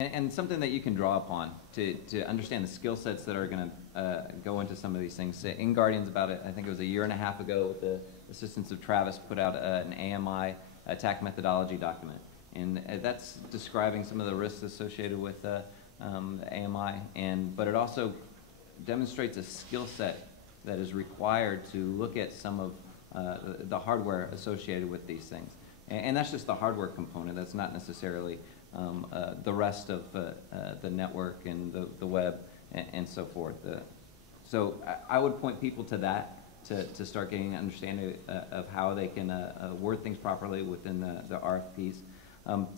And something that you can draw upon to understand the skill sets that are going to go into some of these things. In Guardians, about I think it was a year and a half ago, with the assistance of Travis, put out an AMI attack methodology document, and that's describing some of the risks associated with AMI, but it also demonstrates a skill set that is required to look at some of the hardware associated with these things, and that's just the hardware component. That's not necessarily the rest of the network and the web and so forth. So I would point people to that to start getting an understanding of how they can word things properly within the RFPs.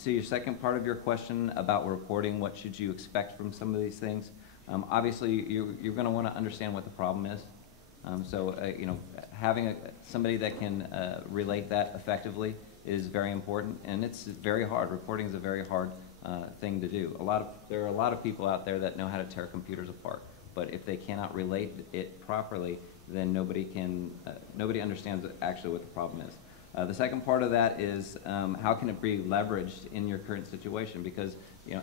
To your second part of your question about reporting, what should you expect from some of these things? Obviously, you're going to want to understand what the problem is. You know, having somebody that can relate that effectively is very important, and it's very hard. Reporting is a very hard thing to do. There are a lot of people out there that know how to tear computers apart, but if they cannot relate it properly, then nobody understands actually what the problem is. The second part of that is how can it be leveraged in your current situation, because you know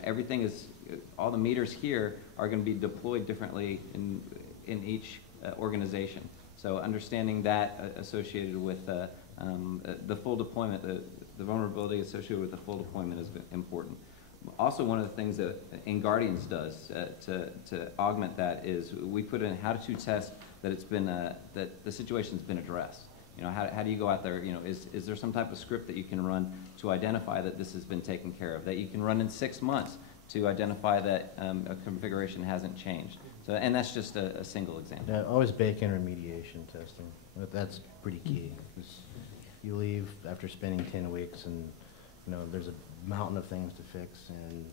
all the meters here are going to be deployed differently in each organization. So understanding that associated with the full deployment, the vulnerability associated with the full deployment is important. Also, one of the things that In Guardians does to augment that is we put in how to test that it's been that the situation's been addressed. You know, how do you go out there? You know, is there some type of script that you can run to identify that this has been taken care of? That you can run in 6 months to identify that a configuration hasn't changed. So, and that's just a single example. Yeah, always bake in remediation testing. That's pretty key. You leave after spending 10 weeks, and you know there's a mountain of things to fix. And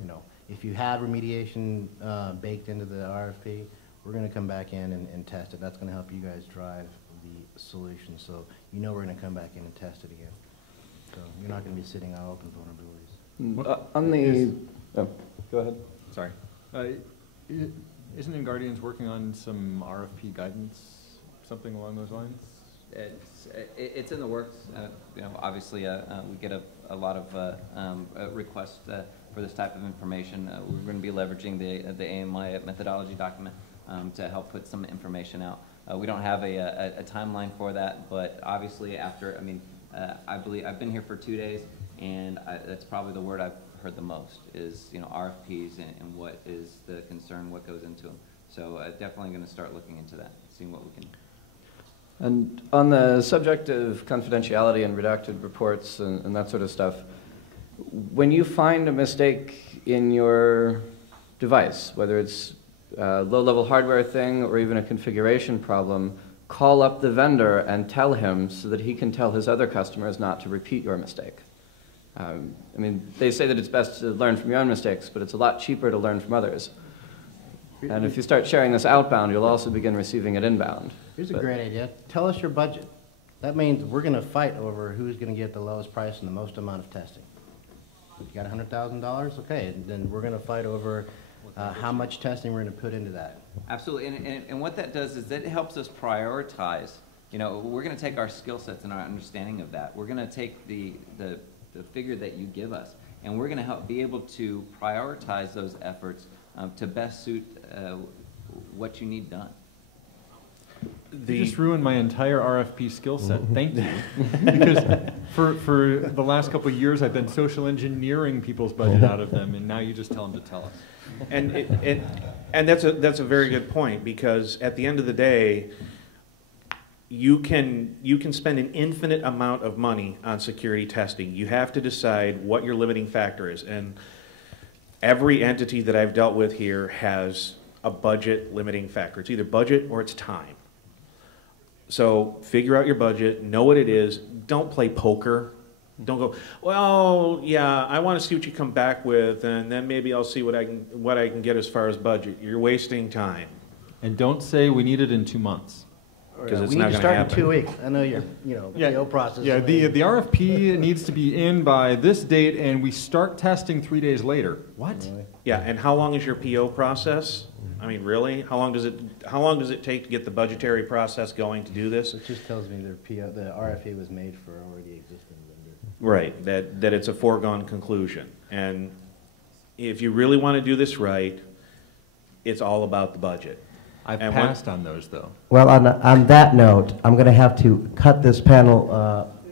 you know, if you had remediation baked into the RFP, we're going to come back in and test it. That's going to help you guys drive the solution. So you know we're going to come back in and test it again. So you're not going to be sitting on open vulnerabilities. On the, go ahead. Sorry. Isn't In Guardians working on some RFP guidance, something along those lines? It's in the works. You know, obviously, we get a lot of requests for this type of information. We're going to be leveraging the AMI methodology document to help put some information out. We don't have a timeline for that, but obviously, after I believe I've been here for 2 days, and that's probably the word I've heard the most is RFPs and what is the concern, what goes into them. So definitely going to start looking into that, seeing what we can. And on the subject of confidentiality and redacted reports and that sort of stuff, when you find a mistake in your device, whether it's a low-level hardware thing or even a configuration problem, call up the vendor and tell him so that he can tell his other customers not to repeat your mistake. I mean, they say that it's best to learn from your own mistakes, but it's a lot cheaper to learn from others. And if you start sharing this outbound, you'll also begin receiving it inbound. Here's a great idea. Tell us your budget. That means we're going to fight over who's going to get the lowest price and the most amount of testing. You got $100,000? Okay, then we're going to fight over how much testing we're going to put into that. Absolutely, and what that does is it helps us prioritize. You know, we're going to take our skill sets and our understanding of that. We're going to take the figure that you give us, and we're going to be able to prioritize those efforts to best suit what you need done. You just ruined my entire RFP skill set. Thank you. Because for the last couple of years, I've been social engineering people's budget out of them, and now you just tell them to tell us. And that's a very good point, because at the end of the day, you can spend an infinite amount of money on security testing. You have to decide what your limiting factor is, and every entity that I've dealt with here has a budget limiting factor. It's either budget or it's time. So figure out your budget, know what it is. Don't play poker. Don't go, well, yeah, I want to see what you come back with, and then maybe I'll see what I can get as far as budget. You're wasting time. And don't say we need it in 2 months. Because it's we not need to going to start happen. in 2 weeks. I know your PO process. Yeah, the RFP needs to be in by this date, and we start testing 3 days later. What? Really? Yeah, and how long is your PO process? I mean, really? How long does it take to get the budgetary process going to do this? It just tells me the RFP was made for already existing vendor. Right, that it's a foregone conclusion. And if you really want to do this right, it's all about the budget. I've And passed on those, though. Well, on that note, I'm going to have to cut this panel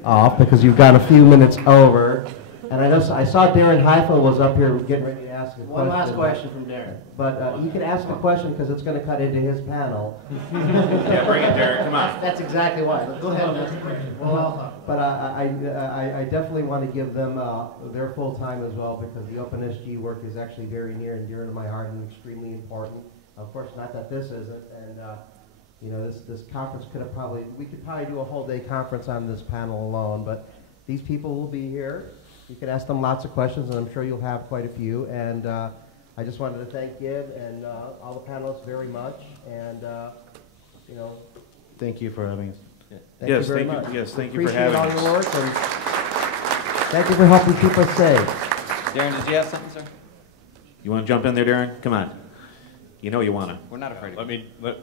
off because you've got a few minutes over. And I saw Darren Haifa was up here getting ready to ask a question. One last question from Darren. But you can ask a question because it's going to cut into his panel. Yeah, bring it, Derek, come on. That's exactly why. Go ahead and ask the question. But I definitely want to give them their full time as well, because the OpenSG work is actually very near and dear to my heart and extremely important. Of course, not that this isn't, and you know, this conference we could probably do a whole day conference on this panel alone, but these people will be here. You can ask them lots of questions, and I'm sure you'll have quite a few. And I just wanted to thank Gib and all the panelists very much, and you know, Thank you for having us. thank you Yes, very thank you. much. Yes, thank you for Appreciate having all your us. work, and thank you for helping keep us safe. Darren, did you have something, sir? You want to jump in there, Darren? Come on. You know you want to. We're not afraid of Let you. me,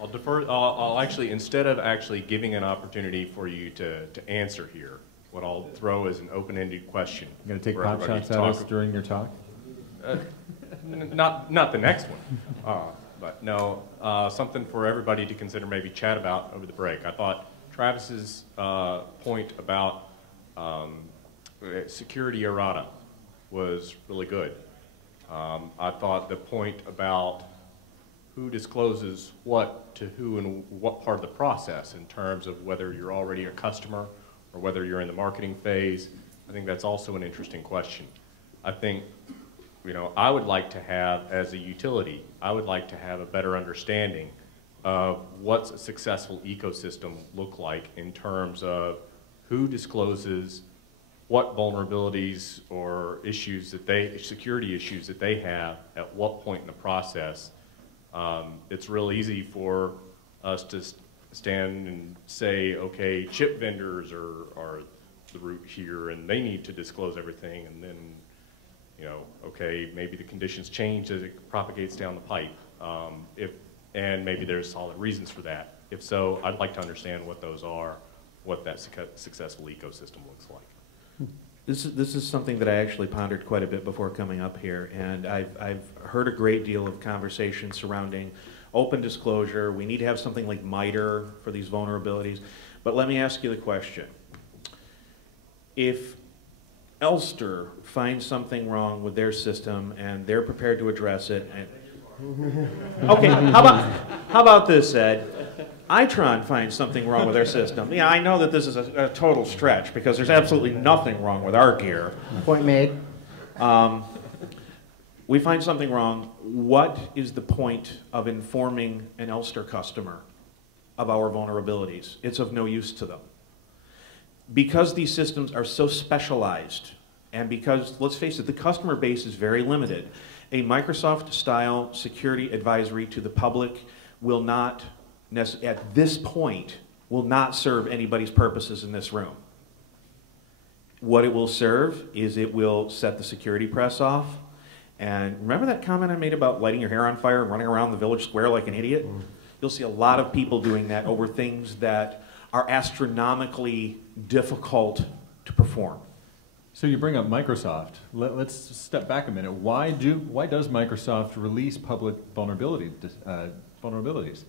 I'll defer, I'll actually, instead of actually giving an opportunity for you to answer here, what I'll throw is an open-ended question. You going to take for pot everybody shots to at talk us during your talk? Not the next one, but no, something for everybody to consider, maybe chat about over the break. I thought Travis's point about security errata was really good. I thought the point about who discloses what to who and what part of the process in terms of whether you're already a customer or whether you're in the marketing phase, I think that's also an interesting question. I think, you know, I would like to have, as a utility, I would like to have a better understanding of what's a successful ecosystem look like in terms of who discloses what vulnerabilities or issues that security issues that they have at what point in the process. It's real easy for us to stand and say, okay, chip vendors are the root here and they need to disclose everything, and then, you know, okay, maybe the conditions change as it propagates down the pipe. And maybe there's solid reasons for that. If so, I'd like to understand what those are, what that successful ecosystem looks like. This is something that I actually pondered quite a bit before coming up here, and I've heard a great deal of conversation surrounding open disclosure. We need to have something like MITRE for these vulnerabilities. But let me ask you the question. If Elster finds something wrong with their system and they're prepared to address it, okay, how about this, Ed? Itron finds something wrong with their system. Yeah, I know that this is a total stretch because there's absolutely nothing wrong with our gear. Point made. We find something wrong. What is the point of informing an Elster customer of our vulnerabilities? It's of no use to them. Because these systems are so specialized, and because, let's face it, the customer base is very limited, a Microsoft-style security advisory to the public will not, at this point, will not serve anybody's purposes in this room. What it will serve is it will set the security press off. And remember that comment I made about lighting your hair on fire and running around the village square like an idiot? You'll see a lot of people doing that over things that are astronomically difficult to perform. So you bring up Microsoft. Let's step back a minute. Why does Microsoft release public vulnerabilities?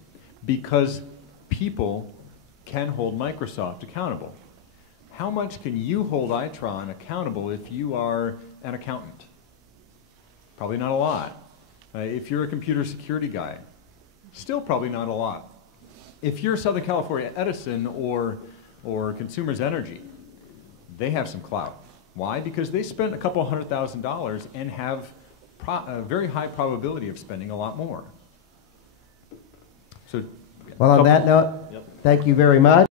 Because people can hold Microsoft accountable. How much can you hold Itron accountable if you are an accountant? Probably not a lot. If you're a computer security guy, still probably not a lot. If you're Southern California Edison or Consumers Energy, they have some clout. Why? Because they spent a couple $100,000 and have a very high probability of spending a lot more. So, Well, on that note, thank you very much.